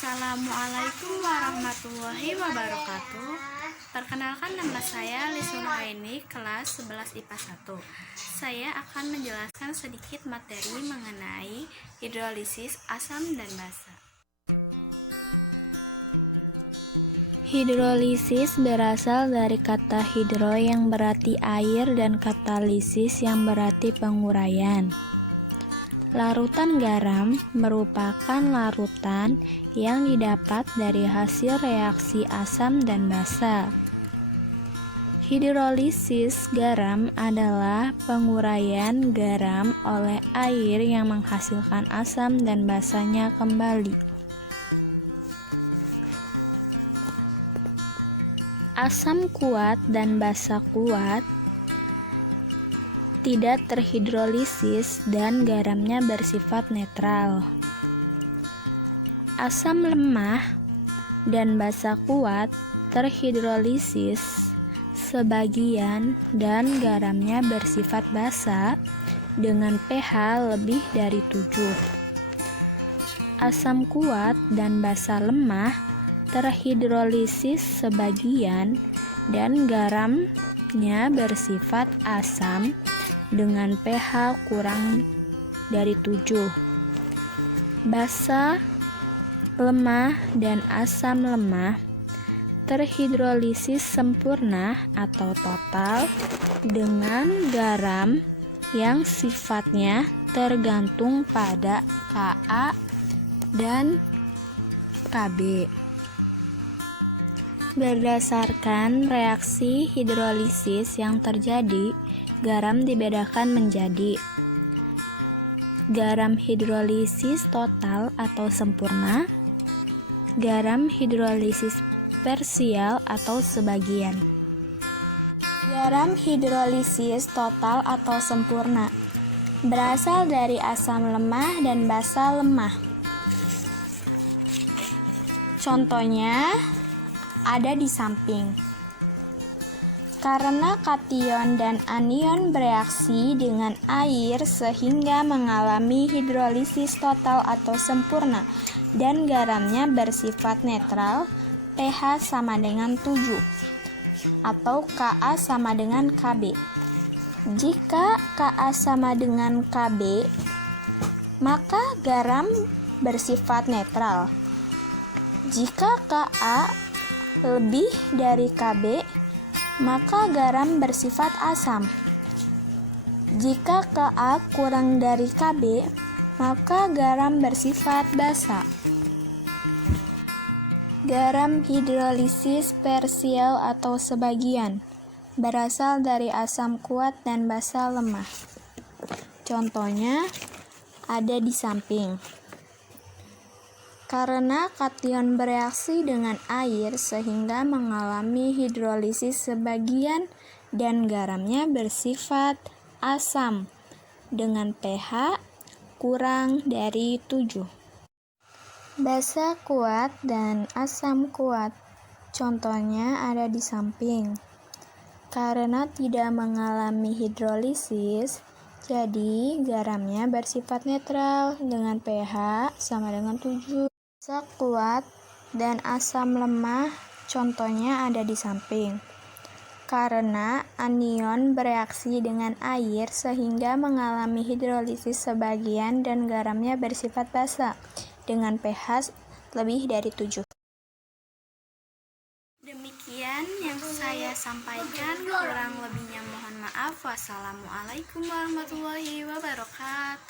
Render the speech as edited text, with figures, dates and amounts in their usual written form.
Assalamualaikum warahmatullahi wabarakatuh. Perkenalkan, nama saya Lisur Haini, kelas 11 IPA 1. Saya akan menjelaskan sedikit materi mengenai hidrolisis asam dan basa. Hidrolisis berasal dari kata hidro yang berarti air dan kata lisis yang berarti penguraian. Larutan garam merupakan larutan yang didapat dari hasil reaksi asam dan basa. Hidrolisis garam adalah penguraian garam oleh air yang menghasilkan asam dan basanya kembali. Asam kuat dan basa kuat tidak terhidrolisis dan garamnya bersifat netral. Asam lemah dan basa kuat terhidrolisis sebagian dan garamnya bersifat basa dengan pH lebih dari 7. Asam kuat dan basa lemah terhidrolisis sebagian dan garamnya bersifat asam dengan pH kurang dari 7. Basa, lemah, dan asam lemah terhidrolisis sempurna atau total dengan garam yang sifatnya tergantung pada Ka dan Kb. Berdasarkan reaksi hidrolisis yang terjadi, garam dibedakan menjadi garam hidrolisis total atau sempurna, garam hidrolisis parsial atau sebagian. Garam hidrolisis total atau sempurna berasal dari asam lemah dan basa lemah. Contohnya ada di samping. Karena kation dan anion bereaksi dengan air sehingga mengalami hidrolisis total atau sempurna dan garamnya bersifat netral, pH sama dengan 7 atau Ka sama dengan Kb. Jika Ka sama dengan Kb, maka garam bersifat netral. Jika Ka lebih dari Kb, maka garam bersifat asam. Jika Ka kurang dari Kb, maka garam bersifat basa. Garam hidrolisis parsial atau sebagian berasal dari asam kuat dan basa lemah. Contohnya ada di samping. Karena kation bereaksi dengan air sehingga mengalami hidrolisis sebagian dan garamnya bersifat asam dengan pH kurang dari 7. Basa kuat dan asam kuat. Contohnya ada di samping. Karena tidak mengalami hidrolisis, jadi garamnya bersifat netral dengan pH sama dengan 7. Basa kuat dan asam lemah, contohnya ada di samping. Karena anion bereaksi dengan air sehingga mengalami hidrolisis sebagian dan garamnya bersifat basa dengan pH lebih dari 7. Demikian yang saya sampaikan, kurang lebihnya mohon maaf. Wassalamualaikum warahmatullahi wabarakatuh.